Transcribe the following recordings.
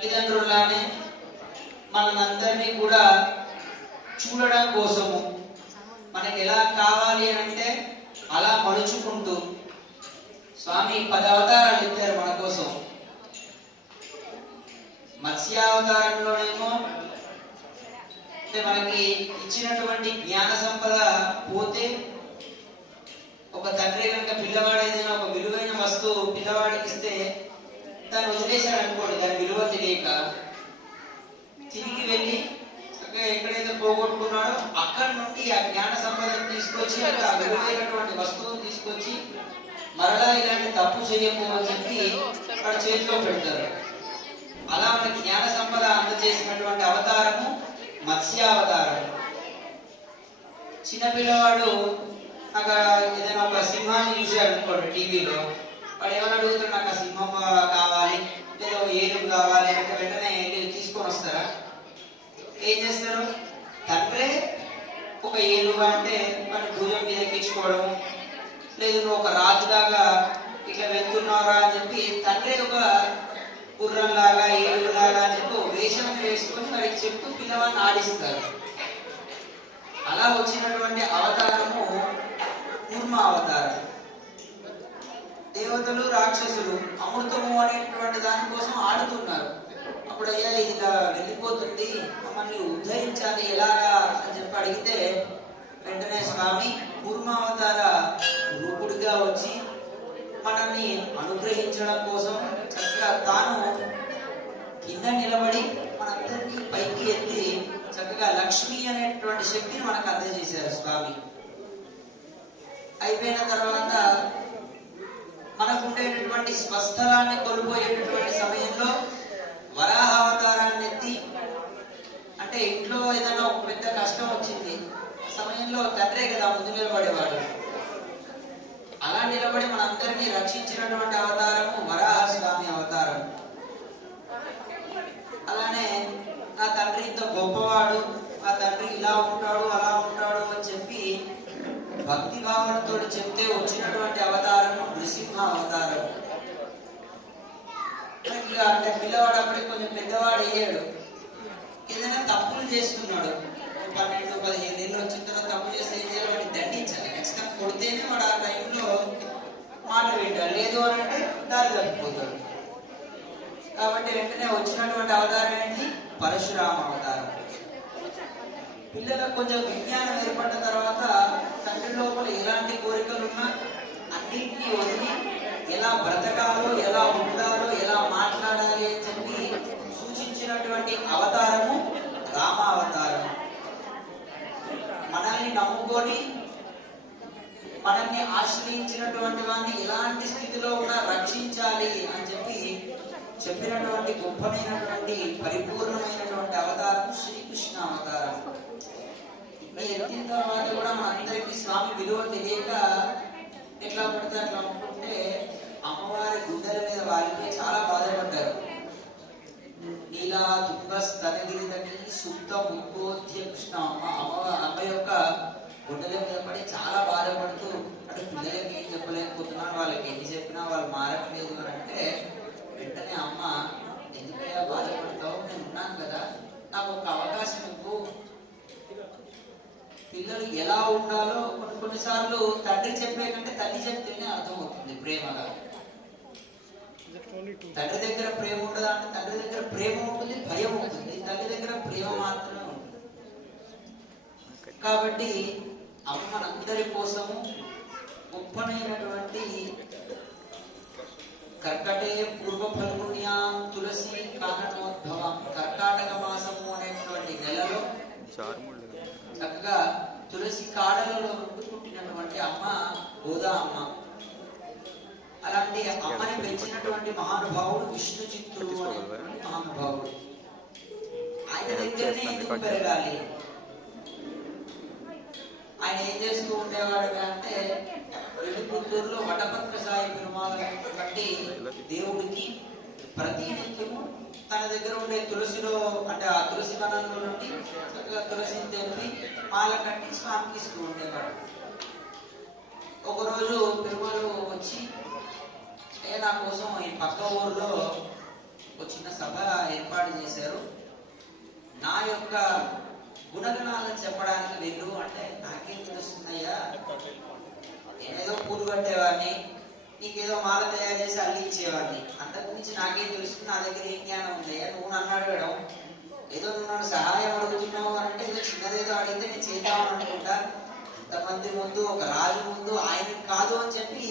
తల్లిదండ్రులానే మనందరినీ కూడా చూడడం కోసము మనకి ఎలా కావాలి అంటే అలా మలుచుకుంటూ స్వామి 10 అవతారాలు ఎత్తారు మన కోసం. మత్స్యావతారంలోనేమో అంటే మనకి ఇచ్చినటువంటి జ్ఞాన సంపద పోతే, ఒక తండ్రి కనుక పిల్లవాడు ఏదైనా ఒక విలువైన వస్తువు పిల్లవాడికి ఇస్తే దాన్ని వదిలేశాడు అనుకోండి, దాని విలువ తెలియక తిరిగి వెళ్ళి ఎక్కడైతే పోగొట్టుకున్నాడో అక్కడి నుండి ఆ జ్ఞాన సంపదను తీసుకొచ్చి ఆ విలువైనటువంటి వస్తువును తీసుకొచ్చి మరలా ఇలాంటి తప్పు చేయకపోని చెప్పి వాడు చేతిలో పెడతారు. అలా మన జ్ఞాన సంపద అందజేసినటువంటి అవతారము మత్స్యావతారం. చిన్నపిల్లవాడు నాకు ఏదైనా ఒక సింహాన్ని చూశాడు అనుకోండి టీవీలో, వాడు ఏమైనా అడుగుతాడు, నాకు ఆ సింహం కావాలి లేదా ఏనుగు కావాలి అంటే వెంటనే తీసుకొని వస్తారా? ఏం చేస్తారు? తండ్రే ఒక ఏనుగు అంటే వాడి భుజం మీద ఎక్కించుకోవడం, లేదు నువ్వు ఒక రాజులాగా ఇట్లా వెళ్తున్నారా అని చెప్పి తండ్రి ఒక గుర్రంలాగా ఏనుగులాగా అని చెప్పి వేషం వేసుకొని వాడికి చెప్తూ పిల్లవాడిని ఆడిస్తారు. అలా వచ్చినటువంటి అవతారము కూర్మ అవతారం. దేవతలు రాక్షసులు అమృతము అనేటువంటి దానికోసం ఆడుతున్నారు. అప్పుడు అయ్యా ఇది ఇలా వెళ్ళిపోతుంది, మమ్మల్ని ఉద్ధరించాలి ఎలాగా అని చెప్పి అడిగితే వెంటనే స్వామి కూర్మావతార రూపుడిగా వచ్చి మనల్ని అనుగ్రహించడం కోసం చక్కగా తాను కింద నిలబడి మనందరినీ పైకి ఎత్తి చక్కగా లక్ష్మి అనేటువంటి శక్తిని మనకు అందజేశారు స్వామి. అయిపోయిన తర్వాత మనకు ఉండేటటువంటి స్వస్థలాన్ని కోల్పోయేటటువంటి సమయంలో వరాహ అవతారాన్ని ఎత్తి, అంటే ఇంట్లో ఏదైనా ఒక పెద్ద కష్టం వచ్చింది సమయంలో తండ్రే కదా ముందు నిలబడేవాడు. అలా నిలబడి మనందరినీ రక్షించినటువంటి అవతారము వరాహ స్వామి అవతారం. అలానే నా తండ్రి ఇంత గొప్పవాడు, ఆ తండ్రి ఇలా ఉంటాడు అలా ఉంటాడు అని చెప్పి భక్తి భావనతో చెప్తే వచ్చినటువంటి అవతారము నృసింహ అవతారం. అంటే పిల్లవాడు అప్పుడే కొంచెం పెద్దవాడు అయ్యాడు, ఏదైనా తప్పులు చేస్తున్నాడు, 12-15 ఏళ్ళు వచ్చిన తర్వాత తప్పు చేస్తే ఏం చేయాలి? వాడిని దండించాలి, ఖచ్చితంగా కొడితేనే వాడు ఆ టైంలో మాట వింటాడు, లేదు అని అంటే దారి తప్పిపోతాడు. కాబట్టి వెంటనే వచ్చినటువంటి అవతారం ఏంటి? పరశురామ అవతారం. పిల్లలకు కొంచెం విజ్ఞానం ఏర్పడిన తర్వాత తండ్రి లోపల ఎలాంటి కోరికలున్నా అన్నింటినీ వదిలి ఎలా బ్రతకాలో, ఎలా ఉండాలో, ఎలా మాట్లాడాలి అని చెప్పి సూచించినటువంటి అవతారము రామావతారం. మనల్ని నమ్ముకొని మనల్ని ఆశ్రయించినటువంటి వారిని ఎలాంటి స్థితిలో కూడా రక్షించాలి అని చెప్పి చెప్పినటువంటి గొప్పనైనటువంటి పరిపూర్ణమైనటువంటి అవతారం శ్రీకృష్ణ అవతారం. ఎత్తిన తర్వాత కూడా మనందరికీ స్వామి విలువ తెలియక ఎట్లా పడితే అట్లా అనుకుంటే అమ్మవారి గుండెల మీద వారికి చాలా బాధపడ్డారు. ఇలా తుంగస్తనగిరిదని సుప్త ముగ్గోధ్య కృష్ణ అమ్మ యొక్క గుండెల మీద పడి చాలా బాధపడుతూ, అంటే పిల్లలకి ఏం చెప్పలేకపోతున్నాను, వాళ్ళకి ఎన్ని చెప్పినా వాళ్ళు మారట్లేదు అని అంటే వెంటనే అమ్మ, ఎందుకయ్యా బాధపడతావు, నేను ఉన్నాను కదా, నాకు ఒక అవకాశం ఇవ్వు. పిల్లలు ఎలా ఉండాలో కొన్నిసార్లు తండ్రి చెప్పే కంటే తల్లి చెప్తేనే అర్థమవుతుంది ప్రేమగా. తండ్రి దగ్గర ప్రేమ ఉండదా అంటే తండ్రి దగ్గర ప్రేమ ఉంటుంది, భయం ఉంటుంది, తల్లి దగ్గర ప్రేమ మాత్రమే ఉంటుంది. కాబట్టి అమ్మ మనందరి కోసము గొప్పనైనటువంటి కర్కటే పూర్వ ఫల్గుణ్యాం తులసి కారణోద్భవం, కర్కాటక మాసము అనేటువంటి నెలలో చక్కగా తులసి కాడలలో నుండి పుట్టినటువంటి అమ్మ గోదా అమ్మ. అలాంటి అమ్మని పెంచినటువంటి మహానుభావుడు విష్ణు చిత్తుడు అనేటువంటి మహానుభావుడు. ఆయన దగ్గరనే ఎందుకు పెరగాలి? ఆయన ఏం చేస్తూ ఉండేవాడు అంటే పుత్తూరులో వటపత్ర సాయి పెరుమాళటువంటి దేవుడికి ప్రతి నిత్యము తన దగ్గర ఉండే తులసిలో, అంటే ఆ తులసి వనంలో నుండి చక్కగా తులసిని తెంపి మాల కట్టి స్వామికి ఇస్తూ ఉండేవాడు. ఒకరోజు పెరుమాళ్ళు వచ్చి, నా కోసం ఈ పక్క ఊర్లో ఒక చిన్న సభ ఏర్పాటు యొక్క గుణగణాలను చెప్పడానికి వెళ్ళు అంటే నాకేం తెలుస్తుందయ్యా, నేనేదో పూలు కట్టేవాడిని, నీకేదో మాల తయారు చేసి అల్లించేవాడిని, అంతకు మించి నాకేం తెలుస్తుంది, నా దగ్గర ఏం జ్ఞానం ఉందయ్యా, నువ్వు నన్ను అడగడం, ఏదో నువ్వు నన్ను సహాయం అడుగుతున్నావు అని అంటే ఏదో చిన్నదేదో అడిగితే నేను చేద్దామని అనుకుంటా, ఇంతమంది ముందు ఒక రాజు ముందు ఆయన కాదు అని చెప్పి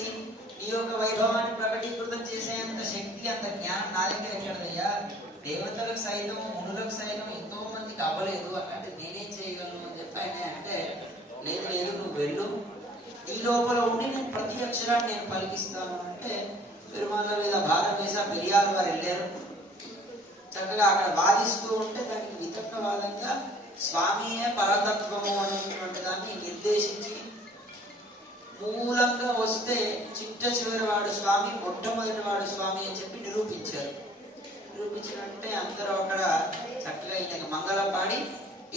నీ యొక్క వైభవాన్ని ప్రకటీకృతం చేసేంత శక్తి అంత జ్ఞానం నా దగ్గర ఎక్కడదయ్యా, దేవతలకు సైతం మునులకు సైతం ఎంతో మందికి అవ్వలేదు, అంటే నేనేం చేయగలను అని చెప్పి ఆయన అంటే, లేదు లేదు నువ్వు వెళ్ళు, ఈ లోపల ఉండి నేను ప్రతి అక్షరాన్ని నేను పలికిస్తాను అంటే పెరుమాళ్ళ మీద భారం వేసా పెరియారు వారు వెళ్ళారు. చక్కగా అక్కడ వాదిస్తూ ఉంటే దానికి వితర్కవాదంగా స్వామియే పరతత్వము అనేటువంటి దాన్ని నిర్దేశించి మూలంగా వస్తే చిట్ట చివరి వాడు స్వామి, మొట్టమొదటి వాడు స్వామి అని చెప్పి నిరూపించారు. నిరూపించినట్టే అందరూ అక్కడ చక్కగా ఈయనకి మంగళం పాడి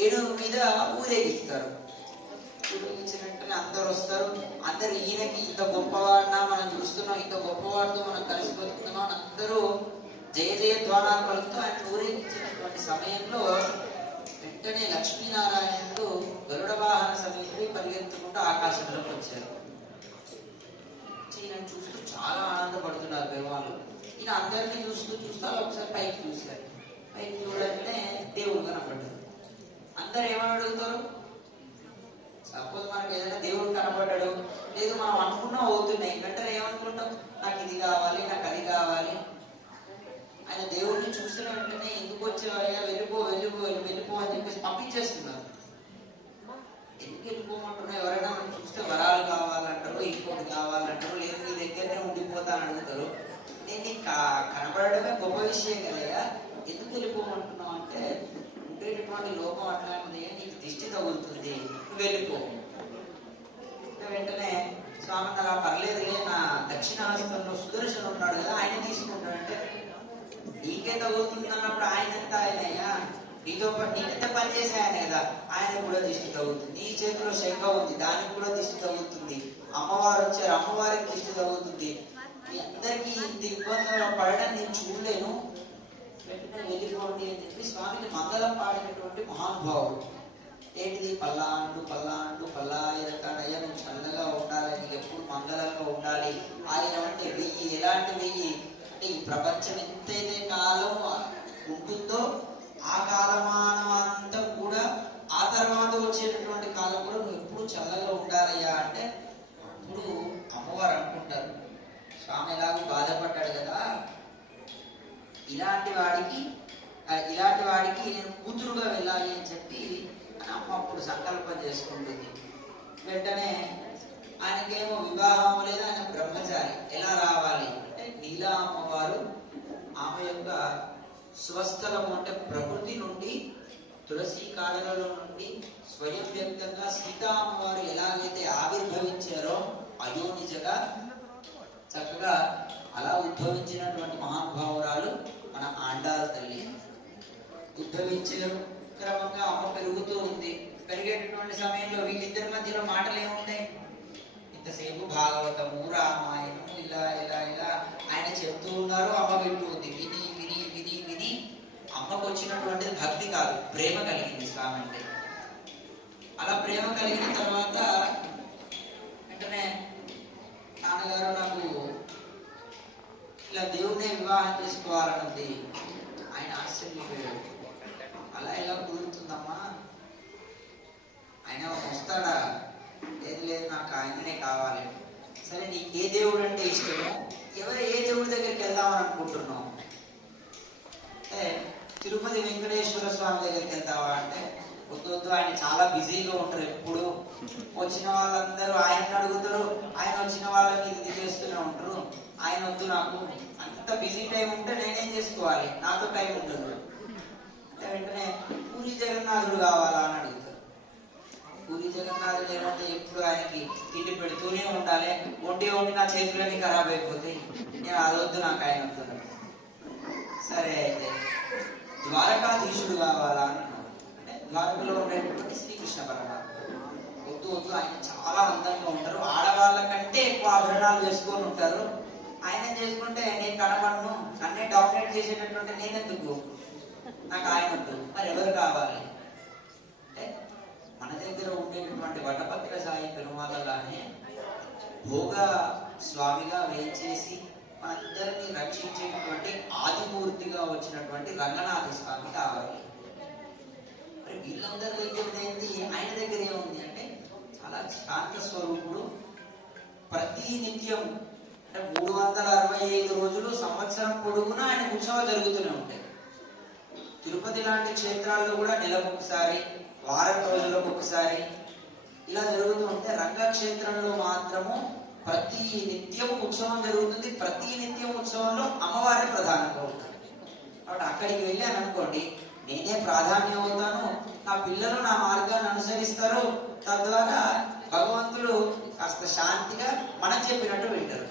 ఏనుగు మీద ఊరేగిస్తారు. ఊరేగించినట్టుగా అందరు వస్తారు. అందరు ఈయనకి ఇంత గొప్పవాడినా మనం చూస్తున్నాం, ఇంత గొప్పవాడితో మనం కలిసిపోతున్నాం అని అందరూ జయ జయ ధ్వానాలు పలుకుతూ ఆయన ఊరేగించినటువంటి సమయంలో వెంటనే లక్ష్మీనారాయణుడు గరుడ వాహన సమయంలో పరిగెత్తుకుంటూ ఆకాశంలోకి వచ్చారు. ఈయన చూస్తూ చాలా ఆనందపడుతున్నారు పెరుమాళ్ళు. ఈయన అందరినీ చూస్తూ చూస్తూ ఒకసారి పైకి చూశారు. పైకి చూడంటే దేవుడు కనపడ్డారు. అందరు ఏమని అడుగుతారు, సపోజ్ మనకి ఏదైనా దేవుడు కనపడ్డాడు, లేదు మనం అనుకున్నాం అవుతున్నాయి, వెంటనే ఏమనుకుంటాం, నాకు ఇది కావాలి, నాకు అది కావాలి. ఆయన దేవుడిని చూసిన వెంటనే ఎందుకు వచ్చేవాళ్ళ, వెళ్ళిపో వెళ్ళిపో వెళ్ళిపో అని చెప్పేసి పంపించేస్తున్నారు. ఎందుకు వెళ్ళిపోమంటున్నా, ఎవరైనా మనం చూస్తే వరాలు కావాలంటారు, ఇంకోటి కావాలంటారు, లేదు నీ దగ్గరనే ఉండిపోతాను అడుగుతారు. నేను నీకు కనపడమే గొప్ప విషయం కదయ్యా, ఎందుకు వెళ్ళిపోమంటున్నావు అంటే ఉండేటటువంటి లోపం అట్లాంటిది, నీకు దిష్టి తగులుతుంది, నువ్వు వెళ్ళిపో. వెంటనే స్వామి అలా పర్లేదులే, నా దక్షిణ హస్తంలో సుదర్శనం ఉన్నాడు కదా ఆయన తీసుకుంటాడు అంటే, నీకే తగులుతుంది అన్నప్పుడు ఆయన ఎంత ఆయనయ్యా, నీతో పాటు నీకెంత పని చేసే ఆయన కదా, ఆయన కూడా దిష్టి తగులుతుంది. నీ చేతిలో శంఖ ఉంది, దానికి కూడా దిష్టి తగులుతుంది. అమ్మవారు వచ్చారు, అమ్మవారికి దిష్టి తగులుతుంది. మీ అందరికీ ఇంత ఇబ్బందులు పడడం నేను చూడలేను, వెంటనే వెళ్ళిపోండి అని చెప్పి స్వామికి మంగళం పాడినటువంటి మహానుభావుడు. ఏంటిది, పల్లాండు పల్లాండు పల్లాయిరకాడయ్య, నువ్వు చల్లగా ఉండాలి, నీకు ఎప్పుడు మంగళంగా ఉండాలి. ఆయన అంటే వెయ్యి, ఎలాంటి వెయ్యి అంటే ఈ ప్రపంచం ఎంతైతే కాలం ఉంటుందో ఆ కాలమానం అంతా కూడా, ఆ తర్వాత వచ్చేటటువంటి కాలం కూడా నువ్వు ఎప్పుడు చల్లగా ఉండాలయ్యా అంటే, ఇప్పుడు అమ్మవారు అనుకుంటారు స్వామి ఎలాగో బాధపడ్డాడు కదా, ఇలాంటి వాడికి నేను కూతురుగా వెళ్ళాలి అని చెప్పి అమ్మ అప్పుడు సంకల్పం చేసుకుంటుంది. వెంటనే ఆయనకేమో వివాహం లేదు, ఆయన బ్రహ్మచారి, ఎలా రావాలి అంటే నీలా అమ్మవారు ఆమె యొక్క స్వస్థలము అంటే ప్రకృతి నుండి, తులసి కాడలలో నుండి స్వయం వ్యక్తంగా సీతా అమ్మవారు ఎలాగైతే ఆవిర్భవించారో అయోనిజగా చక్కగా అలా ఉద్భవించినటువంటి మహానుభావురాలు మన ఆండాల తల్లి. ఉద్భవించారు, క్రమంగా అమ్మ పెరుగుతూ ఉంది. పెరిగేటటువంటి సమయంలో వీళ్ళిద్దరి మధ్యలో మాటలు ఏముంటాయి, ఇంతసేపు భాగవతము రామాయణము ఇలా ఇలా ఇలా ఆయన చెప్తూ ఉన్నారు, అమ్మ వింటూ ఉంది. విని విని విని విని అమ్మకు వచ్చినటువంటిది భక్తి కాదు, ప్రేమ కలిగింది స్వామి అంటే. అలా ప్రేమ కలిగిన తర్వాత వెంటనే నాన్నగారు నాకు ఇలా దేవుడినే వివాహం చేసుకోవాలన్నది. ఆయన ఆశ్చర్యపోయాడు, అలా ఎలా కుదురుతుందమ్మా, ఆయన వస్తాడా, లేదు లేదు నాకు ఆయననే కావాలి. సరే నీకు ఏ దేవుడు అంటే ఇష్టమో, ఏ దేవుడి దగ్గరికి వెళ్దామని అనుకుంటున్నావు అంటే, తిరుపతి వెంకటేశ్వర స్వామి దగ్గరికి వెళ్తావా అంటే, వద్దు ఆయన చాలా బిజీగా ఉంటారు, ఎప్పుడు వచ్చిన వాళ్ళందరూ ఆయన అడుగుతారు, ఆయన వచ్చిన వాళ్ళని ఇది చేస్తూనే ఉంటారు, ఆయన వద్దు, నాకు అంత బిజీ టైం ఉంటే నేనేం చేసుకోవాలి, నాతో టైం ఉంటుంది. వెంటనే పూరి జగన్నాథుడు కావాలా అని అడుగుతారు. పూరి జగన్నాథుడు ఏమంటే ఎప్పుడు ఆయనకి తిండి పెడుతూనే ఉండాలి, వండి నా చేతులన్నీ ఖరాబ్ అయిపోతాయి, నేను అదొద్దు, నాకు ఆయన వద్దు. సరే అయితే ద్వారకాధీశుడు కావాలా అని అన్నారు. అంటే ద్వారకలో ఉండేటువంటి శ్రీకృష్ణ పరమాత్మ. వద్దు ఆయన చాలా అందంగా ఉంటారు, ఆడవాళ్ళ కంటే ఎక్కువ ఆభరణాలు వేసుకొని ఉంటారు, ఆయన చేసుకుంటే నేను కనబడను, నన్నే డామినేట్ చేసేటటువంటి నేనెందుకు, నాకు ఆయన వద్దు. మరి ఎవరు కావాలి భోగ స్వామిగా వేయించేసి మనందరినీ రక్షించేటువంటి ఆదిమూర్తిగా వచ్చినటువంటి రంగనాథ స్వామి కావాలి. మరి వీళ్ళందరి దగ్గర ఏంటి, ఆయన దగ్గర ఏముంది అంటే చాలా శాంత స్వరూపుడు. ప్రతి నిత్యం అంటే 365 రోజులు సంవత్సరం పొడుగునా ఆయన ఉత్సవాలు జరుగుతూనే ఉంటాయి. తిరుపతి లాంటి క్షేత్రాల్లో కూడా నెలకొకసారి, వారం రోజులకు ఒకసారి ఇలా జరుగుతూ ఉంటే, రంగక్షేత్రంలో మాత్రము ప్రతి నిత్యం ఉత్సవం జరుగుతుంది. ప్రతి నిత్యం ఉత్సవంలో అమ్మవారి ప్రధానంగా ఉంటారు. కాబట్టి అక్కడికి వెళ్ళాను అనుకోండి, నేనే ప్రాధాన్యం అవుతాను, నా పిల్లలు నా మార్గాన్ని అనుసరిస్తారు. తద్వారా భగవంతుడు కాస్త శాంతిగా మనం చెప్పినట్టు వింటారు.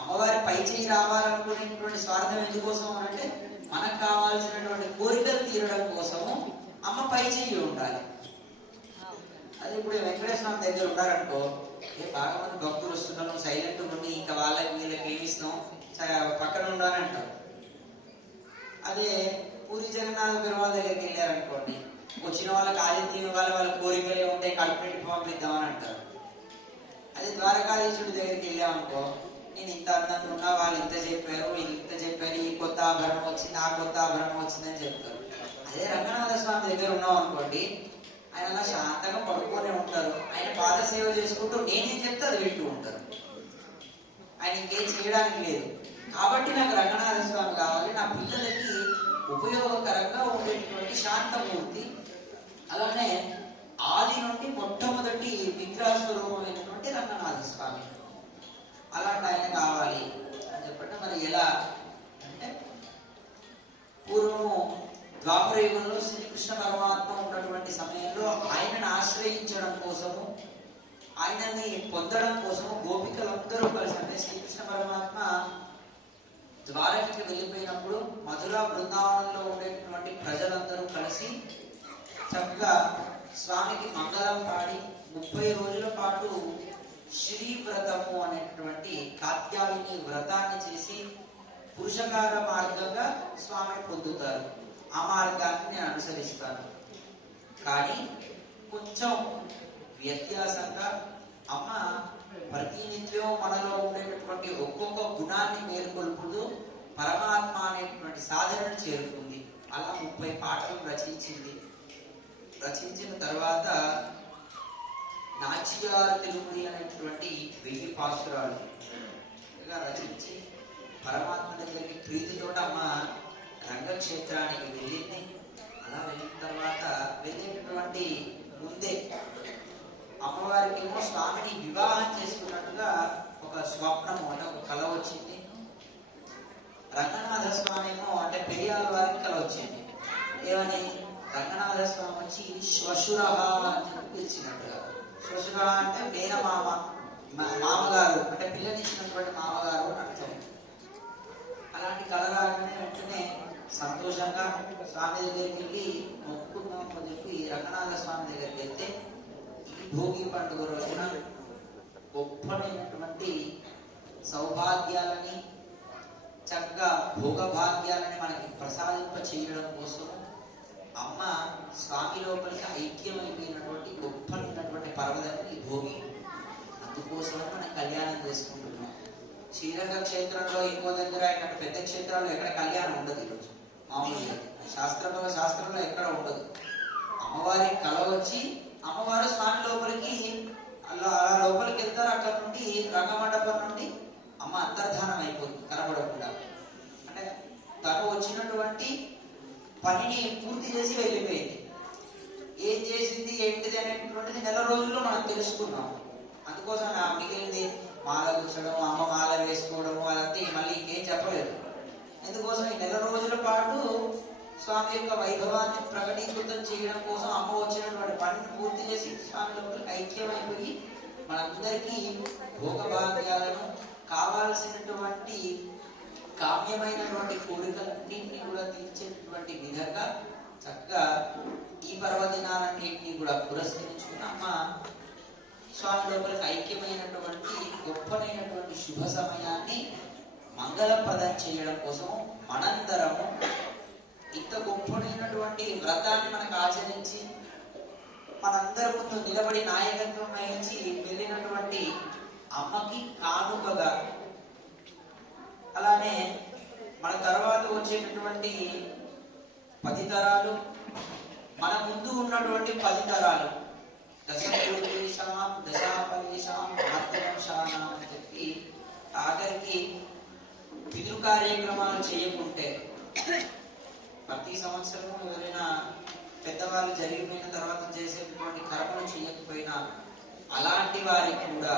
అమ్మవారి పై చేయి రావాలనుకునేటువంటి స్వార్థం ఎందుకోసం అంటే, మనకు కావాల్సినటువంటి కోరికలు తీరడం కోసము అమ్మ పై చెయ్యి ఉండాలి. అది ఇప్పుడు వెంకటేశ్వర దగ్గర ఉన్నారనుకో, బాగా మంది భక్తులు వస్తున్నాం, సైలెంట్ ఉండి ఇంకా వాళ్ళకి వీళ్ళకి ఏమిస్తాం, పక్కన ఉండాలంటారు. అదే పూరి జగన్నాథ పెరుమాళ దగ్గరికి వెళ్ళారనుకోండి, వచ్చిన వాళ్ళకి ఆదిత్యం ఇవ్వాలి, వాళ్ళ కోరికలే ఉంటాయి, కడుపు నిండి పంపిద్దామని అంటారు. అదే ద్వారకాధీశుడి దగ్గరికి వెళ్ళామనుకో, నేను ఇంత అందంగా ఉన్నా, వాళ్ళు ఇంత చెప్పారు, వీళ్ళు ఇంత చెప్పారు, ఈ కొత్త ఆభరణం వచ్చింది, ఆ కొత్త ఆభరణం వచ్చిందని చెప్తారు. అదే రంగనాథ స్వామి దగ్గర ఉన్నాం అనుకోండి, ఆయన అలా శాంతంగా పడుకొని ఉంటారు. ఆయన పాద సేవ చేసుకుంటూ నేనేం చెప్తే అది వింటూ ఉంటారు. ఆయన ఇంకేం చేయడానికి లేదు. కాబట్టి నాకు రంగనాథ స్వామి కావాలి, నా పిల్లలకి ఉపయోగకరంగా ఉండేటువంటి శాంతమూర్తి. అలానే ఆది నుండి మొట్టమొదటి విగ్రహ స్వరూపమైనటువంటి రంగనాథ స్వామి, అలాంటి ఆయన కావాలి అని చెప్పండి. మరి ఎలా అంటే, పూర్వము ద్వాపర యుగంలో శ్రీకృష్ణ పరమాత్మ ఉన్నటువంటి సమయంలో ఆయనను ఆశ్రయించడం కోసము, ఆయనని పొందడం కోసము గోపికలందరూ కలిసి, అంటే శ్రీకృష్ణ పరమాత్మ ద్వారకకి వెళ్ళిపోయినప్పుడు మధుర బృందావనంలో ఉండేటటువంటి ప్రజలందరూ కలిసి చక్కగా స్వామికి మంగళం పాడి 30 రోజుల పాటు శ్రీ వ్రతము అనేటువంటి కాత్యాయని వ్రతాన్ని చేసి పురుషకార మార్గంగా స్వామిని పొందుతారు. ఆ మార్గాన్ని నేను అనుసరిస్తాను. కానీ కొంచెం వ్యత్యాసంగా అమ్మ ప్రతినిత్యం మనలో ఉండేటటువంటి ఒక్కొక్క గుణాన్ని మేల్కొల్పుతూ పరమాత్మ అనేటువంటి సాధనను చేరుకుంది. అలా 30 పాటలు రచించింది. రచించిన తర్వాత నాచియార్ తెలుగుడి అనేటువంటి 1000 పాసురాలు రచించి పరమాత్మ దగ్గరికి ప్రీతితో అమ్మ రంగక్షేత్రానికి వెళ్ళింది. అలా వెళ్ళిన తర్వాత వెళ్ళేటటువంటి ముందే అమ్మవారికి ఏమో స్వామిని వివాహం చేసుకున్నట్టుగా ఒక స్వప్నము అంటే ఒక కళ వచ్చింది. రంగనాథ స్వామి ఏమో అంటే పెరియాల వారికి కళ వచ్చింది. ఏమని, రంగనాథ స్వామి వచ్చి శ్వశుర అని పిలిచినట్టుగా. శ్వశుర అంటే మేనమామ, మామగారు, అంటే పిల్లనిచ్చినటువంటి మామగారు అని అర్థం. అలాంటి కళ రాగానే వెంటనే సంతోషంగా స్వామి దగ్గరికి వెళ్ళి మొక్కుకుందాం అని చెప్పి రంగనాథ స్వామి దగ్గరికి వెళ్తే, ఈ భోగి పండుగ రోజున గొప్పనైనటువంటి సౌభాగ్యాలని, చక్కగా భోగభాగ్యాలని మనకి ప్రసాదింప చేయడం కోసం అమ్మ స్వామి లోపలికి ఐక్యమైపోయినటువంటి గొప్పనైనటువంటి పర్వతం ఈ భోగి. అందుకోసమని మనం కళ్యాణం చేసుకుంటున్నాం. శ్రీరంగ క్షేత్రంలో ఇంకో దగ్గర ఇట్లాంటి పెద్ద క్షేత్రాల్లో ఎక్కడ కళ్యాణం ఉండదు. ఈరోజు మామూలుగా శాస్త్రంలో ఎక్కడ ఉండదు. అమ్మవారి కళ వచ్చి అమ్మవారు స్వామి లోపలికి అలా లోపలికి వెళ్తారు. అక్కడ నుండి రంగమండపం నుండి అమ్మ అంతర్ధానం అయిపోతుంది కనబడకుండా. అంటే తను వచ్చినటువంటి పనిని పూర్తి చేసి వెళ్ళిపోయింది. ఏం చేసింది ఏంటిది అనేటువంటిది నెల రోజుల్లో మనం తెలుసుకున్నాం. అందుకోసం మిగిలింది మాల కూర్చడం, అమ్మ మాల వేసుకోవడం, అదంతా మళ్ళీ ఇంకేం చెప్పలేదు. ఎందుకోసం ఈ నెల రోజుల పాటు స్వామి యొక్క వైభవాన్ని ప్రకటీకృతం చేయడం కోసం అమ్మ వచ్చినటువంటి పనిని పూర్తి చేసి స్వామి లోపలికి ఐక్యమైపోయి మనందరికీ భోగభాగ్యాలను, కావాల్సినటువంటి కామ్యమైనటువంటి కోరికలన్నింటినీ కూడా తీర్చేటటువంటి విధంగా చక్కగా ఈ పర్వదినాలన్నింటినీ కూడా పురస్కరించుకుని అమ్మ స్వామి లోపలికి ఐక్యమైనటువంటి గొప్పనైనటువంటి శుభ సమయాన్ని మంగళప్రదం చేయడం కోసం మనందరము ఇంత గొప్పనైనటువంటి వ్రతాన్ని మనకు ఆచరించి మనందరి ముందు నిలబడి నాయకత్వం వహించి వెళ్ళినటువంటి అమ్మకి కానుకగా. అలానే మన తర్వాత వచ్చేటటువంటి 10 తరాలు, మన ముందు ఉన్నటువంటి 10 తరాలు దశపూర్వేషాం దశాపరేషాం ఆర్తవంశానాం అని చెప్పి ఆఖరికి పితృ కార్యక్రమాలు చేయకుంటే, ప్రతి సంవత్సరం ఎవరైనా పెద్దవాళ్ళు జరిగిపోయిన తర్వాత చేసేటటువంటి కర్మలు చేయకపోయినా అలాంటి వారికి కూడా,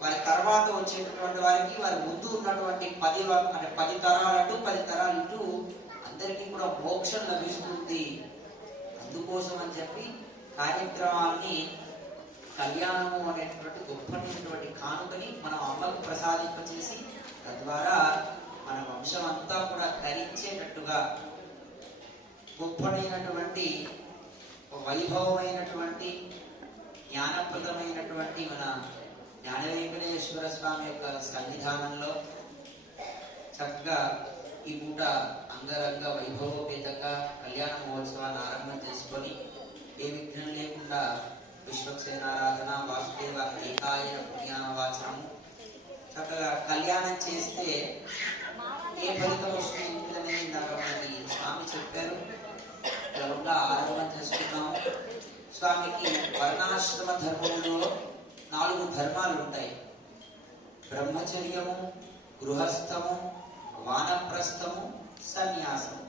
వారి తర్వాత వచ్చేటటువంటి వారికి వారి ముందు ఉన్నటువంటి 10 తరాలు 10 తరాలు ఇటు అందరికీ కూడా మోక్షం లభిస్తుంది. అందుకోసం అని చెప్పి కార్యక్రమాన్ని, కళ్యాణము అనేటువంటి గొప్పటువంటి కానుకని మనం అమ్మకు ప్రసాదింపచేసి తద్వారా మన వంశం అంతా కూడా తరించేటట్టుగా గొప్పనైనటువంటి వైభవమైనటువంటి జ్ఞానప్రదమైనటువంటి మన జ్ఞాన వెంకటేశ్వర స్వామి యొక్క సన్నిధానంలో చక్కగా ఈ పూట అంగరంగ వైభవోపేతంగా కళ్యాణ మహోత్సవాన్ని ఆరంభం చేసుకొని ఏ విఘ్నం లేకుండా విశ్వక్సేనారాధన వాసుదేవ ఏకాయ పుణ్యావాచనము చక్కగా కళ్యాణం చేస్తే ఏ ఫలితం వస్తుంది ఇందాక మనకి స్వామి చెప్పారు. క్రమంగా ఆరంభం చేసుకున్నాం. స్వామికి వర్ణాశ్రమ ధర్మంలో 4 ధర్మాలు ఉంటాయి. బ్రహ్మచర్యము, గృహస్థము, వానప్రస్థము, సన్యాసము.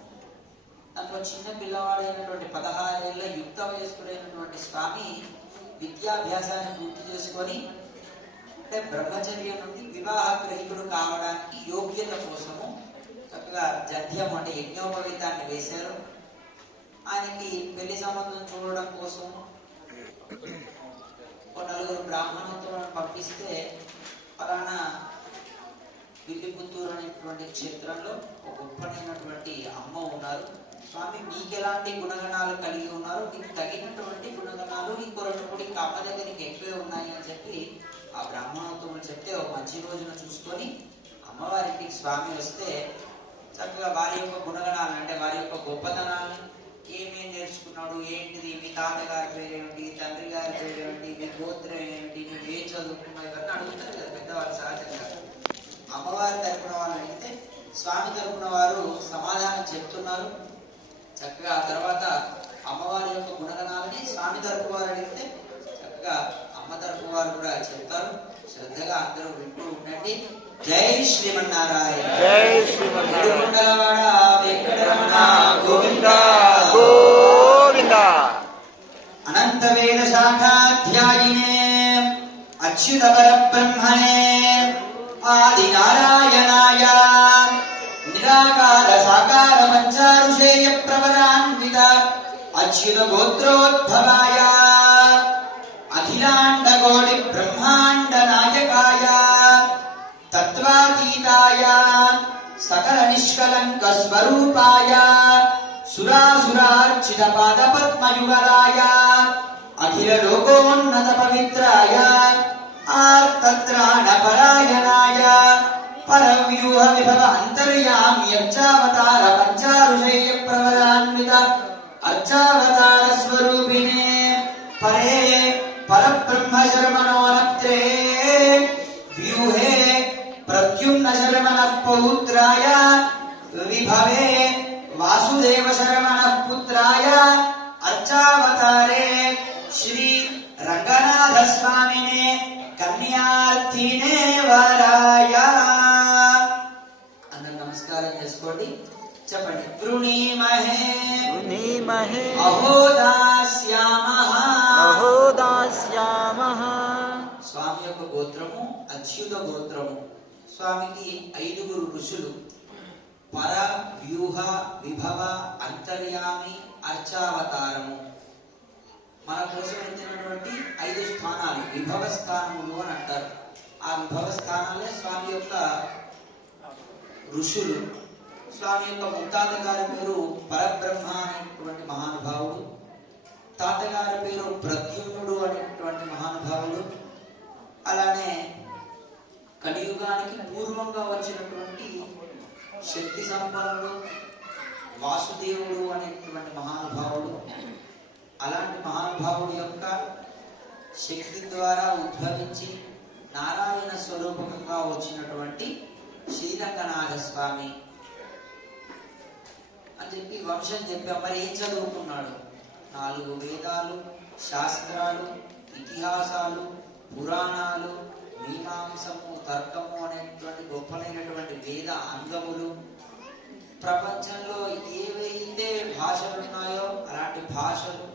దాంట్లో చిన్న పిల్లవాడైనటువంటి 16 ఏళ్ల యుక్త వయస్కుడైనటువంటి స్వామి విద్యాభ్యాసాన్ని పూర్తి చేసుకొని, అంటే బ్రహ్మచర్యం నుండి వివాహగ్రహీతుడు కావడానికి యోగ్యత కోసము చక్కగా జధ్యం అంటే యజ్ఞోపవీతాన్ని వేశారు. ఆయనకి పెళ్లి సంబంధం చూడడం కోసం 4 బ్రాహ్మణోత్తములను పంపిస్తే పలానా విల్లిపుత్తూరు అనేటువంటి క్షేత్రంలో ఒక గొప్పనైనటువంటి అమ్మ ఉన్నారు, స్వామి మీకు ఎలాంటి గుణగణాలు కలిగి ఉన్నారు, మీకు తగినటువంటి గుణగణాలు ఈ కొరటపూడి అమ్మ దగ్గరికి ఎక్కువే ఉన్నాయి అని చెప్పి ఆ బ్రాహ్మణోత్తములు చెప్తే ఒక మంచి రోజున చూసుకొని అమ్మవారికి స్వామి వస్తే చక్కగా వారి యొక్క గుణగణాలు అంటే వారి యొక్క గొప్పతనాన్ని, ఏమేమి నేర్చుకున్నాడు, ఏంటిది, మీ తాతగారి పేరేమిటి, తండ్రి గారి పేరేమిటి, మీ గోత్రం ఏమిటి, మీరు ఏం చదువుకున్నావు, ఇవన్నీ అడుగుతారు కదా పెద్దవాళ్ళు సహజంగా. అమ్మవారి తరపున వాళ్ళు అడిగితే స్వామి తరపున వారు సమాధానం చెప్తున్నారు. చక్కగా ఆ తర్వాత అమ్మవారి యొక్క గుణగణాలని స్వామి తరపు వారు అడిగితే చక్కగా అమ్మ తరపు వారు కూడా చెప్తారు. శ్రద్ధగా అందరూ వింటూ ఉండండి. జై శ్రీమన్నారాయణ. జై శ్రీమన్నారాయణ. వెంకటరమణ గోవింద గోవింద. అనంత వేద శాఖాధ్యాయినే అచ్యుత పరబ్రహ్మణే ఆది నారాయణాయ నిరాకార సాకార పంచారుషేయ ప్రవరాన్విత అచ్యుత గోత్రోద్భవాయ అఖిలాండ కోటి బ్రహ్మాండ నాయకాయ తత్వాతీతాయ సకల నిష్కలంక స్వరూపాయ సురాసురార్చిత పాద పద్మయుగలాయ అఖిల లోకోన్నత పవిత్రాయ ఆర్తత్రాణ పరాయణాయ పరవ్యూహ విభవ అంతర్యామి అర్చావతార పంచారుషేయ ప్రవరాన్విత అర్చావతార స్వరూపిణే పరే పరబ్రహ్మ శర్మణోనత్రే వ్యూహే ప్రద్యుమ్న శర్మణ పౌత్రాయ విభవే వాసుదేవ శర్మణ పుత్రాయ అర్చావతారే శ్రీ రంగనాథ స్వామినే కన్యార్థినే వరాయ. అందరూ నమస్కారం చేసుకోండి. చెప్పండి. వృణీమహే వృణీమహే అహోదాస్యామః అహోదాస్యామః. స్వామి యొక్క గోత్రము అచ్యుత గోత్రము. స్వామికి 5 ఋషులు పర వ్యూహ విభవ అంతర్యామి అర్చావతారము. మన కోసం ఎత్తినటువంటి 5 స్థానాలు విభవ స్థానములు అని అంటారు. ఆ విభవ స్థానాలే స్వామి యొక్క ఋషులు. స్వామి యొక్క ముత్తాత గారి పేరు పరబ్రహ్మ అనేటువంటి మహానుభావుడు, తాతగారి పేరు ప్రద్యుమ్నుడు అనేటువంటి మహానుభావుడు. అలానే కలియుగానికి పూర్వంగా వచ్చినటువంటి శక్తి సంపన్నుడు వాసుదేవుడు అనేటువంటి మహానుభావుడు. అలాంటి మహానుభావుడు యొక్క శక్తి ద్వారా ఉద్భవించి నారాయణ స్వరూపంగా వచ్చినటువంటి శ్రీరంగనాథ స్వామి అని చెప్పి వంశం చెప్పాం. మరి ఏం చదువుకున్నాడు? 4 వేదాలు, శాస్త్రాలు, ఇతిహాసాలు, పురాణాలు, మీమాంసము, తర్కము అనేటువంటి గొప్పలైనటువంటి వేద అంగములు, ప్రపంచంలో ఏవైతే భాషలు ఉన్నాయో అలాంటి భాషలు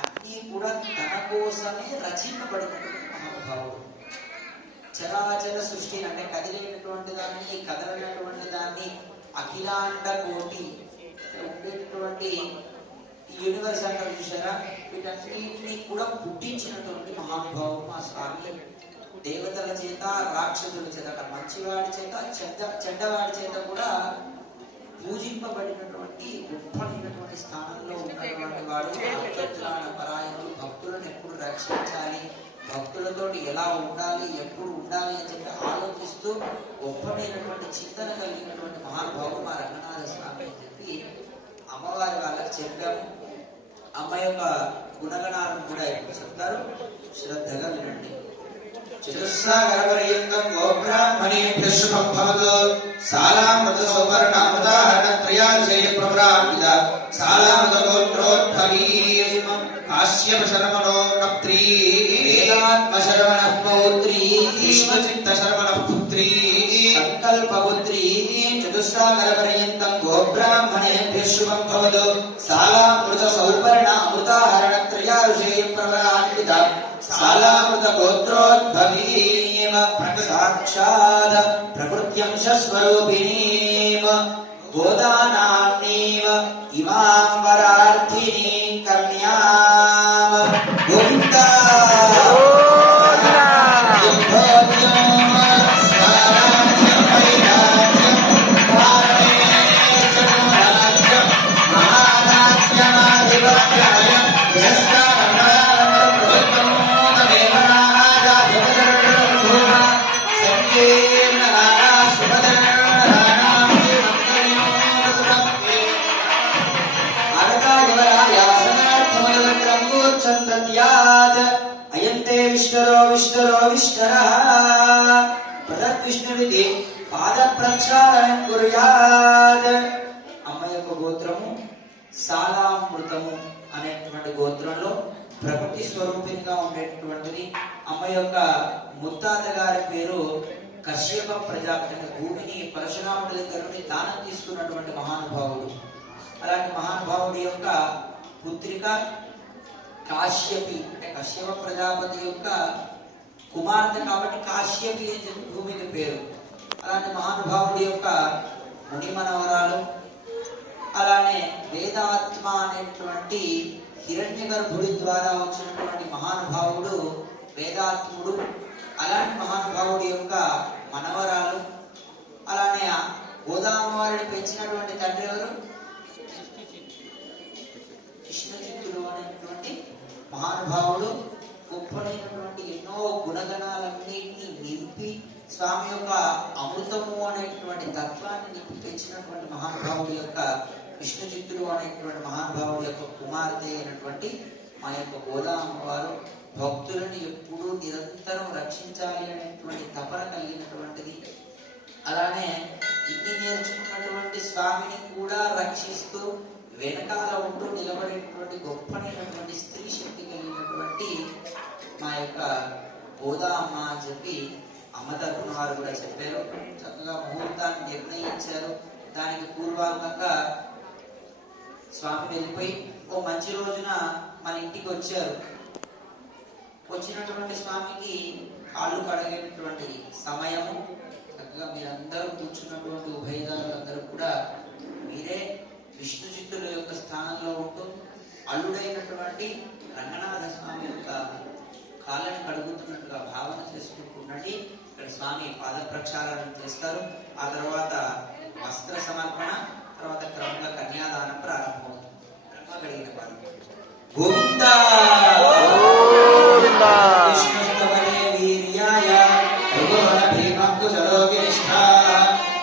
అన్నీ కూడా తన కోసమే రచింపబడినటువంటి మహానుభావుడు. చరాచర సృష్టి అంటే కదిలేటటువంటి దాన్ని, కదలనటువంటి దాన్ని, అఖిలాండ కోటి ఉండేటటువంటి యూనివర్స్ అంటారు చూసారా, వీటన్నిటిని కూడా పుట్టించినటువంటి మహానుభావుడు మా స్వామి. దేవతల చేత, రాక్షసుల చేత, మంచివాడి చేత, చెడ్డవాడి చేత కూడా పూజింపబడినటువంటి గొప్పనైనటువంటి స్థానంలో ఉన్నటువంటి వాడు. అంతర్జాల పరాయణుడు, భక్తులను ఎప్పుడు రక్షించాలి, భక్తులతోటి ఎలా ఉండాలి, ఎప్పుడు ఉండాలి అని చెప్పి ఆలోచిస్తూ గొప్పనైనటువంటి చింతన కలిగినటువంటి మహానుభావుడు మా రంగనాథ స్వామి అని చెప్పి అమ్మవారి వాళ్ళకి చెప్పాము. అమ్మ యొక్క గుణగణాలను కూడా ఇప్పుడు చెప్తారు, శ్రద్ధగా వినండి. చతుస్సాగరపర్యంతం గోబ్రాహ్మణేభ్యః శుభం భవతు. సాలామృత సౌవర్ణామృతాహరణ త్రయాశయ ప్రవరామిద సాలామృత గోత్రోద్భవీం కాశ్యప శర్మణో నప్త్రీ వేదాత్మ శర్మణః పౌత్రీ విశ్వచిత్త శర్మణః పుత్రీ సంకల్ప పుత్రీ. చతుస్సాగరపర్యంతం గోబ్రాహ్మణేభ్యః శుభం భవతు. సాలామృత సౌవర్ణామృతాహరణ త్రయాశయ ప్రవరామిద సాలామృత గోత్రోద్భవీం సాక్షాత్ ప్రకృత్యంశ స్వరూపిణీం గోదానామ్నీం ఇమాం వరార్థినీం కన్యాం. గోవిందా విష్ణువిధి పాద ప్రక్షాళనం కుర్యాత్. అమ్మ యొక్క గోత్రము సాలామృతము అనేటువంటి గోత్రంలో ప్రకృతి స్వరూపిణిగా ఉండేటటువంటిది. అమ్మ యొక్క ముత్తాత గారి పేరు కశ్యప ప్రజాపతి. భూమిని పరశురాముడి దగ్గర నుండి దానం తీసుకున్నటువంటి మహానుభావుడు. అలాంటి మహానుభావుడి యొక్క పుత్రిక కాశ్యపి, అంటే కశ్యప ప్రజాపతి యొక్క కుమార్తె కాబట్టి కాశ్యపి అని చెప్పి భూమికి పేరు. అలాంటి మహానుభావుడి యొక్క ముని మనవరాలు. అలానే వేదాత్మ అనేటువంటి హిరణ్య గర్భుడి ద్వారా వచ్చినటువంటి మహానుభావుడు వేదాత్ముడు. అలాంటి మహానుభావుడి యొక్క మనవరాలు. అలానే గోదామవారిని పెంచినటువంటి తండ్రి ఎవరు? కృష్ణచిత్తుడు అనేటువంటి మహానుభావుడు. గొప్పనైనటువంటి ఎన్నో గుణగణాలన్నింటినీ నింపి స్వామి యొక్క అమృతము అనేటువంటి తత్వాన్ని నింపి పెంచినటువంటి మహానుభావుడి యొక్క కృష్ణచిత్తుడు అనేటువంటి మహానుభావుడి యొక్క కుమార్తె అయినటువంటి మా యొక్క గోదామవారు భక్తులను ఎప్పుడూ నిరంతరం రక్షించాలి అనేటువంటి తపన కలిగినటువంటిది. అలానే ఇన్ని నేర్చుకున్నటువంటి స్వామిని కూడా రక్షిస్తూ వెనకాల ఉంటూ నిలబడేటువంటి గొప్పనైనటువంటి స్త్రీ శక్తి కలిగినటువంటి మా యొక్క గోదామ్మ అని చెప్పి అమ్మ తరపున వారు కూడా చెప్పారు. చక్కగా ముహూర్తాన్ని నిర్ణయించారు. దానికి పూర్వాంగంగా స్వామి వెళ్ళిపోయి ఓ మంచి రోజున మన ఇంటికి వచ్చారు. వచ్చినటువంటి స్వామికి కాళ్ళు కడిగేటటువంటి సమయము. చక్కగా మీరందరూ కూర్చున్నటువంటి ఉభయదారులందరూ కూడా మీరే విష్ణు చిత్తుల యొక్క స్థానంలో ఉంటూ అల్లుడైనటువంటి రంగనాథ స్వామి యొక్క కాళ్ళని కడుగుతున్నట్టుగా భావన చేసుకుంటున్నట్టు ఇక్కడ స్వామి పాద ప్రక్షాళన చేస్తారు. ఆ తర్వాత వస్త్ర సమర్పణ, తర్వాత క్రమంగా కన్యాదానం ప్రారంభమవుతుంది. బ్రహ్మ కలిగిన పాదం గోవిందా విష్ణుస్తవనే వీర్యాయ భగవన భీమంకుశలోకి నిష్ఠా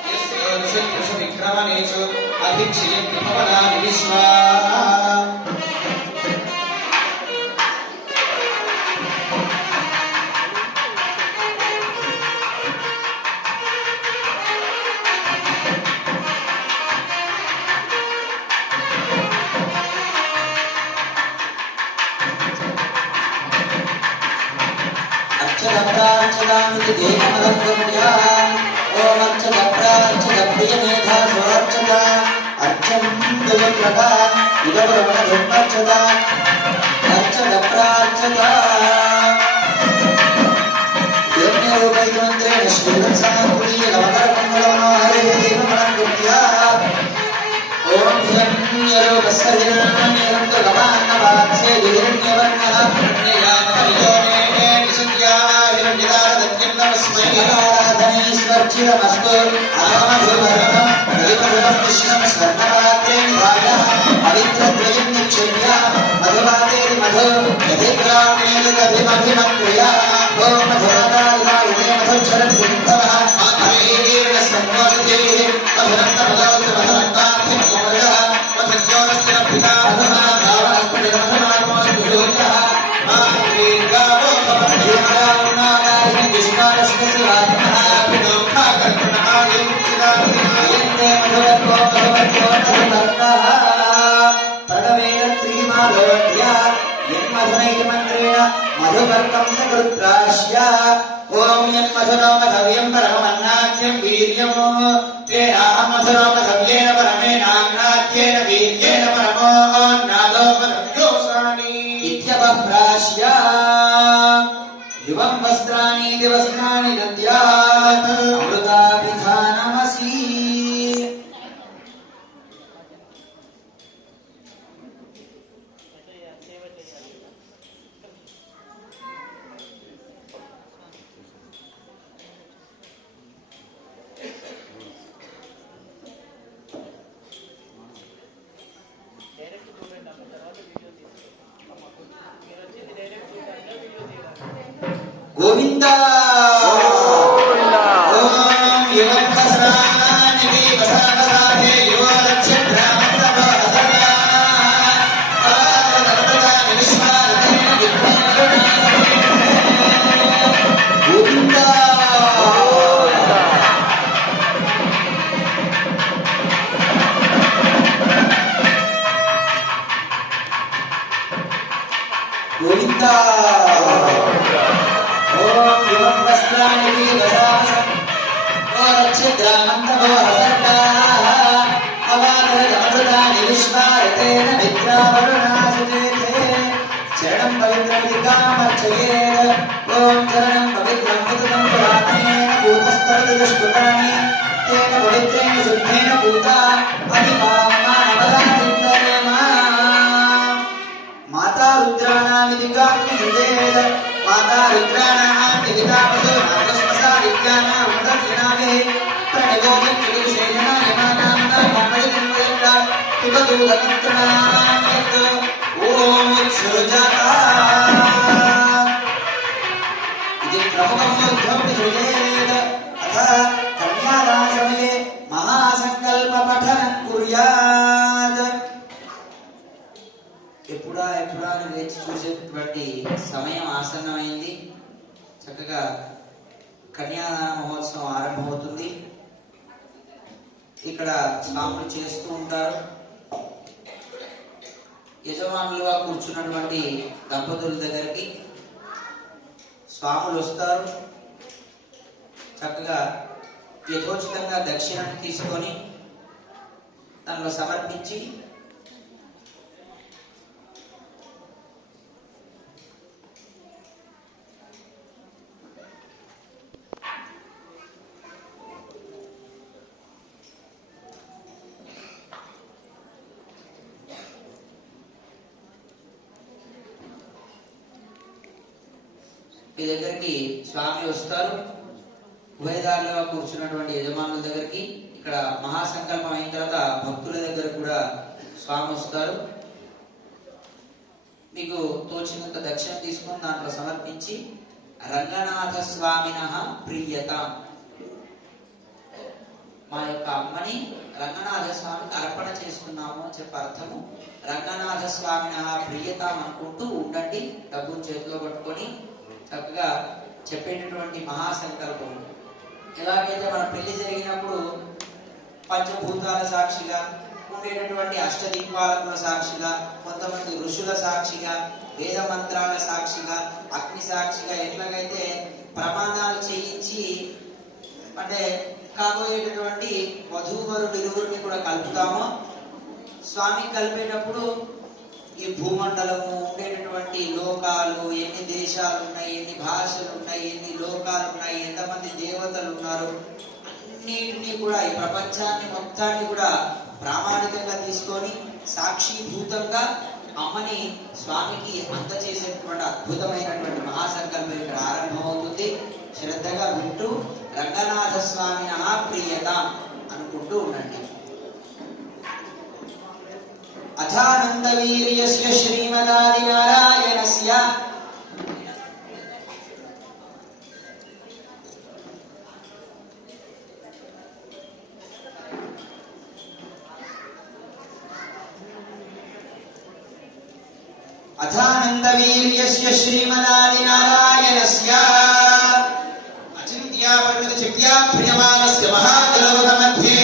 యస్య విక్రమణేషు అభిక్షయం విభవనాని విశ్వా. अर्चदामिति देवमलङ्कृत्या ओम अर्चद प्रियमेधा स्वरर्चदा अर्चं दुर्लभा इदवरमणधर्मर्चदा अर्चद प्रार्चदा यज्ञरूपैकमन्त्रेण श्रीवत्सनाकुलीयगमकरकुण्डलमनोहरे देवमलङ्कृत्या ओम हिरण्यरूपस्य हिरण्यरन्तगमान्नवात्से हिरण्यवर्णः हिरण्ययामयोने विसंज्ञाः हिरण्यदारदत्यं नमस्मै आराधनेश्वर्चिरमस्तु अहमधुवर्णं देवधुरं कृष्णं स्वर्णपात्रे निधाय पवित्रद्वयं निक्षिप्य मधुवातेरि मधु यदिग्रामेलिदभिमभिमक्रिया ओम मधुरादायिने मधुच्छरं गुरुत्तमः आत्मैर्न संवसते मधुरन्तमदोषमधुरन्तार्थं कुमरः मधुज्योतिस्थिर पिता मधुना दावनस्पतिर्मधुनामोऽस्तुसूर्यः मातृगावो भवन्ति कृष्णारश्मिस्वात्मः विदोखाकल्पनः युक्तिदायन्ते मधुरत्वो मधुमत्वो मधुमत्तः प्रणवेन त्रिमालोक्या यन्मधुनैर्मन्त्रेण मधुपर्कं सकृत्राश्य ओम यन्मधुनो मधव्यं परमन्नाद्यं वीर्यं तेनाहं मधुनो मधव्येन परमेनान्नाद्येन वीर्येण परमोऽन्नादो मधव्योऽसानि इत्यपप्राश्य युवं वस्त्राणि दिवस्त्राणि दद्यात् अमृताभिधानमसि गोविंदा ओम युवं वस्त्राणि वसावसाहे युवरक्ष्य ब्राह्मणो हसना अवादरवदानि विश्वादेन गोविंदा गोविंदा ओम युवं वस्त्राणि वसावसाहे ग्रामन्तभो हसर्गा अवादरवदानि विश्वादेन मित्रावरुणासुचेते चरणं पवित्रमितिकामर्चयेत् ओम चरणं पवित्रं मुदतं पुराणेन भूतस्तरदुष्कृतानि तेन पवित्रेण शुद्धेन भूता अधिमानवदाचिन्तयेमा माता रुद्राणामिति गात्रिसुदेव माता रुद्राणां विहितामसो नागस्मसादित्यानां मुदक्षिणाभिः प्रणिगोविं त्रिदुषेणा यमानाम्ना मोमयनिर्मयन्ता पिबदूतमन्त्रणां यत् ॐ उत्सृजाता इति प्रमुखं युद्धं विसृजेत् अथ कन्यादानसमये महासङ्कल्पपठनं कुर्यात् ఎప్పుడా అని వేచి చూసేటువంటి సమయం ఆసన్నమైంది. చక్కగా కన్యాదాన మహోత్సవం ఆరంభమవుతుంది. ఇక్కడ స్వాములు చేస్తూ ఉంటారు. యజమానులుగా కూర్చున్నటువంటి దంపతుల దగ్గరికి స్వాములు వస్తారు. చక్కగా యథోచితంగా దక్షిణను తీసుకొని దానిలో సమర్పించి మీ దగ్గరికి స్వామి వస్తారు. ఉభయదారులుగా కూర్చున్నటువంటి యజమానుల దగ్గరికి ఇక్కడ మహాసంకల్పం అయిన తర్వాత భక్తుల దగ్గర కూడా స్వామి వస్తారు. మీకు తోచినంత దక్షిణ తీసుకొని దాంట్లో సమర్పించి రంగనాథ స్వామినః ప్రియత, మా యొక్క అమ్మని రంగనాథ స్వామికి అర్పణ చేసుకున్నాము అని చెప్పి అర్థము. రంగనాథ స్వామినః ప్రియతాం అనుకుంటూ ఉండండి. డబ్బును చేతిలో పట్టుకొని చక్కగా చెప్పేటటువంటి మహాసంకల్పం. ఎలాగైతే మన పెళ్లి జరిగినప్పుడు పంచభూతాల సాక్షిగా ఉండేటటువంటి అష్టదీపాలకుల సాక్షిగా, కొంతమంది ఋషుల సాక్షిగా, వేద మంత్రాల సాక్షిగా, అగ్ని సాక్షిగా ఎట్లాగైతే ప్రమాణాలు చేయించి అంటే కాబోయేటటువంటి వధూవరుడు ఇరువురిని కూడా కలుపుతాము. స్వామి కలిపేటప్పుడు ఈ భూమండలము ఉండేటటువంటి లోకాలు, ఎన్ని దేశాలు ఉన్నాయి, ఎన్ని భాషలు ఉన్నాయి, ఎన్ని లోకాలు ఉన్నాయి, ఎంతమంది దేవతలు ఉన్నారు, అన్నిటినీ కూడా ఈ ప్రపంచాన్ని మొత్తాన్ని కూడా ప్రామాణికంగా తీసుకొని సాక్షిభూతంగా అమ్మని స్వామికి అందచేసేటువంటి అద్భుతమైనటువంటి మహాసంకల్పం ఇక్కడ ఆరంభమవుతుంది. శ్రద్ధగా వింటూ రంగనాథ స్వామి ప్రియత అనుకుంటూ ఉండండి. అథానందవీర్యస్య శ్రీమదాదినారాయణస్య అథానందవీర్యస్య శ్రీమదాదినారాయణస్య అచింత్యాపరిమితశక్త్యా ప్రియమానస్య మహాజలౌహ మధ్యే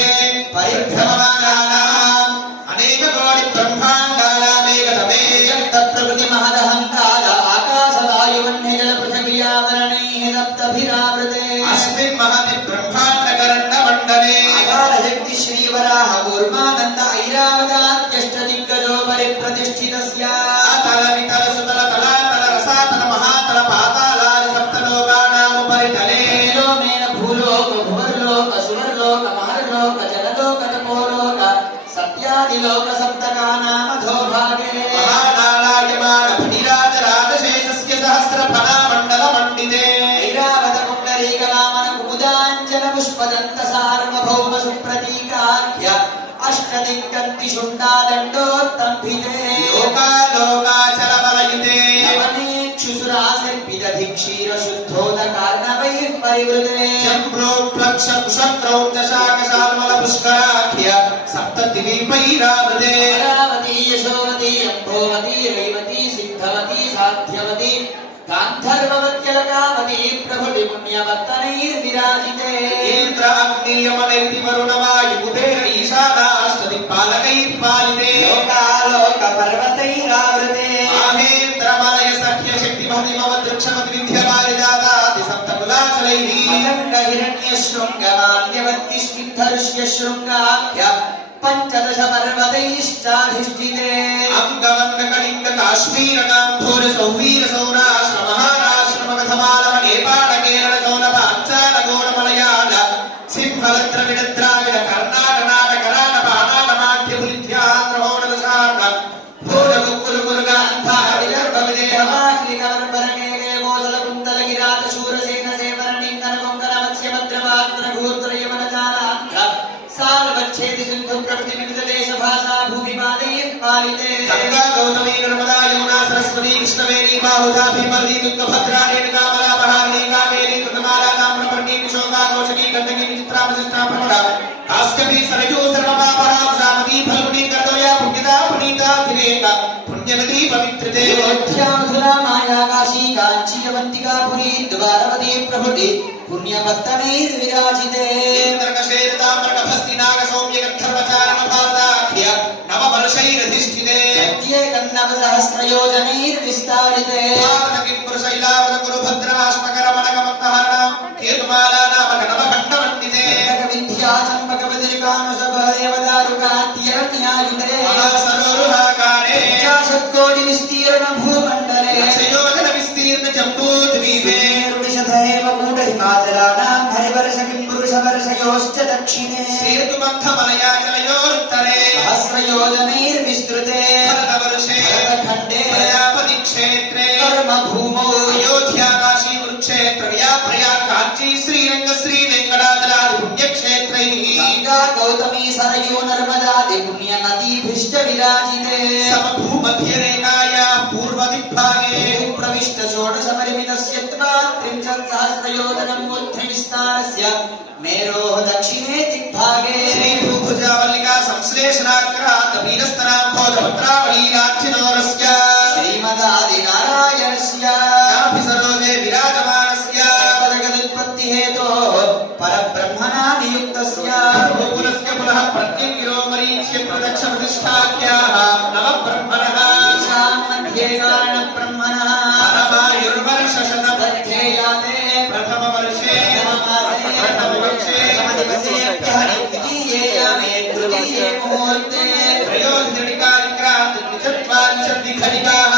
పరిభ్రమమానానాం అనేక కోటి బ్రహ్మాండానామేకతమే తత్ప్రకృతి మహదహంకార ఆకాశవాయువన్యజల పృథివ్యావరణైః తప్తభిరావృతే అస్మిన్ మహతి బ్రహ్మాండకరణ్య మండలే అకారశక్తి శ్రీవరాహ కూర్మానంద ఐరావతాత్యష్టదిగ్గజో పరిప్రతిష్ఠితస్య తలవితల సుతల తలాతల రసాతల మహాతల పాతాళాది సప్తలోకానాముపరితలే లోమేన భూలోక భువర్లోక సువర్లోక మహర్లోక జలలోక తపోలోక సత్యాదిలోక సప్తకానామధో భాగే మహానాళాయమాన ఫణిరాజ రాజశేషస్య సహస్ర ఫణామండల మండితే ఐరావత కుండరీకలామన కుముదాంజన పుష్పదంత సార్వభౌమ సుప్రతీకాఖ్య అష్టదిగ్గంతి శుండాదండోత్తంభితే లోకాలోకాచలమలయుతే నవనేక్షుసురాసర్పిదధి క్షీరశుద్ధోదకార్ణవైః పరివృతే చంప్రోప్లక్ష కుశక్రౌంచ శాకశాల్మల పుష్కరాఖ్య సప్తద్వీపైరావృతే అమరావతీ యశోవతీ అంభోవతీ రేవతీ సిద్ధవతీ సాధ్యవతీ గాంధర్వవత్యలకావతీ ప్రభుటి పుణ్యవర్తనైర్విరాజితే ఇంద్రాగ్నియమనైర్తి వరుణవాయుకుబేర ఈశానాష్టదిక్పాలకైర్పాలితే లోకాలోక పర్వతైరావృతే ఆహేంద్రమలయ సఖ్య శక్తి మహిమవదృక్షమతి విద్యపారిజాతాది సప్తకులాచలైః మతంగ హిరణ్యశృంగమాల్యవత్తి స్నిగ్ధర్ష్య శృంగాఖ్య పంచదశ పర్వతైశ్చాధిష్ఠితే అంగవంగ కళింగ కాశ్మీర కాంభోర సౌవీర సౌరాష్ట్ర మహారాష్ట్ర మగధమాలవ నేపాళ కేరళ గౌరవ అంచాల గౌడ మలయాళ సింహల ద్రవిడ ద్రావిడ కర్ణాట నాట కరాట పానాట మాధ్య పులిధ్యాంధ్ర హోడలసాట భూర ముక్కులు గురుగా అంధార విదర్భ విదేహమాశ్రీ కవర్పరమేగే మోసల కుందల గిరాత శూరసేన సేవర నింగన కొంగన మత్స్య భద్రవాగ్ర భూత్ర యమన జానాంధ్ర సాల్వచ్ఛేది సింధు ప్రకృతి వివిధ దేశ భాషా భూమి పాలితే గంగా గౌతమి నర్మదా యమునా సరస్వతి కృష్ణవేణి బాహుదా భీమవతి తుంగభద్రా రేణుకా మలాపహారిణి కావేరీ కృతమాలా తామ్రపర్ణి విశోకా కౌశికీ గండకీ విచిత్రా వశిష్ఠా ప్రమద కాస్కపి సరయూ సర్వపాపరా సామతి ఫల్గుణి కర్దవ్యా పుణ్యదా పునీతా ధిరేక పుణ్యనదీ పవిత్రతే అయోధ్యా మధురా మాయా కాశీ కాంచీ అవంతికా పురీ ద్వారవతీ ప్రభుటి పుణ్యవర్తనైర్విరాజితే ఇంద్రకశేతామ్రకభస్తి నాగ సౌమ్య గంధర్వచారణ భారతాఖ్య నవవర్షైరధిష్ఠితే ప్రత్యేకం నవసహస్రయోజనైర్విస్తారితే భారతకిం పురుషైలావత కురుభద్రాశ్మకర మనకమత్తహరణ కేతుమాలా నామక నవఖండమండితే వింధ్యాచంపక బదిరికానుషభదేవదారుకాత్యరణ్యాయుతే మహాసరోరుహాకారే పञ्चाशत्कोटि विस्तीर्ण भूमण्डले लक्षयोजन विस्तीर्ण जम्बूद्वीपे ऋषधैव मूढहिमाचलानां हरिवर्षकिं पुरुषवर्षयोश्च दक्षिणे सेतुबद्धमलयाचलयोरुत्तरे सहस्रयोजनैर्विस्तृते भरतवर्षे भरतखण्डे प्रजापति क्षेत्रे कर्मभूमौ अयोध्या काशी कुरुक्षेत्र प्रयाग काञ्ची श्रीरङ्ग श्रीवेङ्कटाचलादि पुण्यक्षेत्रैः गङ्गा गौतमी सरयू नर्मदादि पुण्यनदीभिश्च विराजिते समभूमध्यरेखायाः पूर्वदिग्भागे प्रविष्ट षोडशपरिमितस्य त्रिंशत्सहस्रयोजनमूर्ध्निविस्तारस्य मेरोः दक्षिणे दिग्भागे श्रीभूभुजावल्लिका संश्लेषणाग्रहात् वीरस्तनाम्भोजपत्रावलीलाञ्छिनोरस्य श्रीमदादिनारायणस्य नाभिसरोजे विराजमानस्य जगदुत्पत्तिहेतोः परब्रह्मणा नियुक्तस्य भूकुलस्य पुनः प्रत्यङ्गिरो मरीच्य प्रदक्षप्रतिष्ठाख्याः नवब्रह्मणः ईशान् मध्ये कारणब्रह्मणः परमायुर्वर्षशतमध्येयाते खनिकाः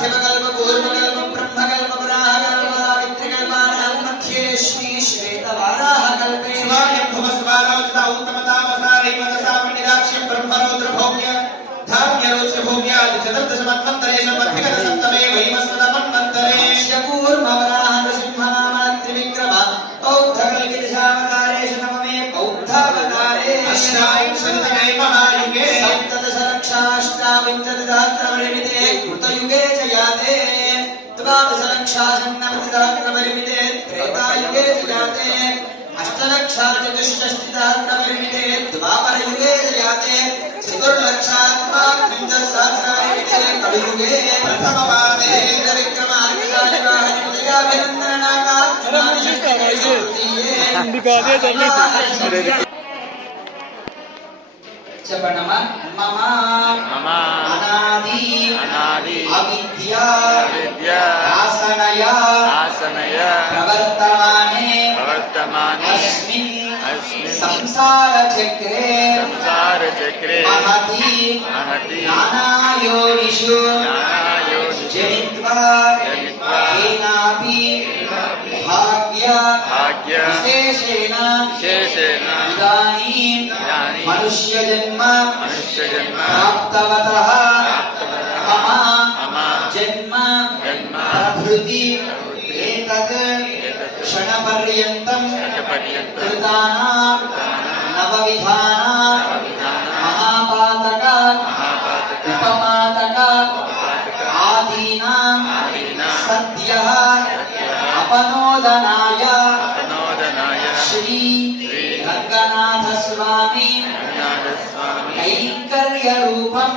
शिवकल्प कूर्मकल्प ब्रह्मकल्प वराहकल्प सावित्रिकल्पानां मध्ये श्री श्वेतवाराहकल्पे स्वायम्भुवस्वारोचिता उत्तमतामसारैवदसामनिराक्ष्यं ब्रह्मरौद्रभोग्य धाम्यरुद्रभोग्यादि चतुर्दशमन्वन्तरेषु मध्यगतसप्तमे वैवस्वतमन्वन्तरे कूर्मवराह नृसिंहनाम त्रिविक्रम बौद्धकल्पितशावतारेषु नवमे बौद्धावतारे अष्टाविंशतितमे महायुगे सप्तदशलक्षाष्टाविंशतिसहस्रपरिमिते कृतयुगे च याते द्वादशलक्षाषण्णवतिसहस्रपरिमिते त्रेतायुगे च याते अष्टलक्षाचतुष्षष्टिसहस्रपरिमिते द्वापरयुगे च याते चतुर्लक्षात्मकविंशतिसहस्रपरिमिते कलियुगे प्रथमपादे చెప్పండమ్మా మమ మమ అనాది అనాది అవిద్య అవిద్య ఆసనయ ఆసనయ ప్రవర్తమానే ప్రవర్తమానే అస్మిన్ అస్మిన్ సంసార చక్రే సంసార చక్రే మహతి మహతి నానాయోనిషు నానాయోనిషు జనిత్వా జనిత్వా కేనాపి భాగ్య భాగ్య విశేషేణ విశేషేణ ఇదానీం ఇదానీం మనుష్యజన్మ మనుష్యజన్మ ప్రాప్తవతః మమ మమ జన్మ జన్మ ప్రభృతి ఏతత్ క్షణపర్యంతం శతపర్యంతం కృతానాం నవవిధానాం మహాపాతక మహాపాతక ఉపమాతక పాతక ఆదీనాం ఆదీనాం సద్యః అపనోదనాయ ప్రనోదనాయ శ్రీ రంగనాథ స్వామి రంగనాథ స్వామి కైంకర్య రూపం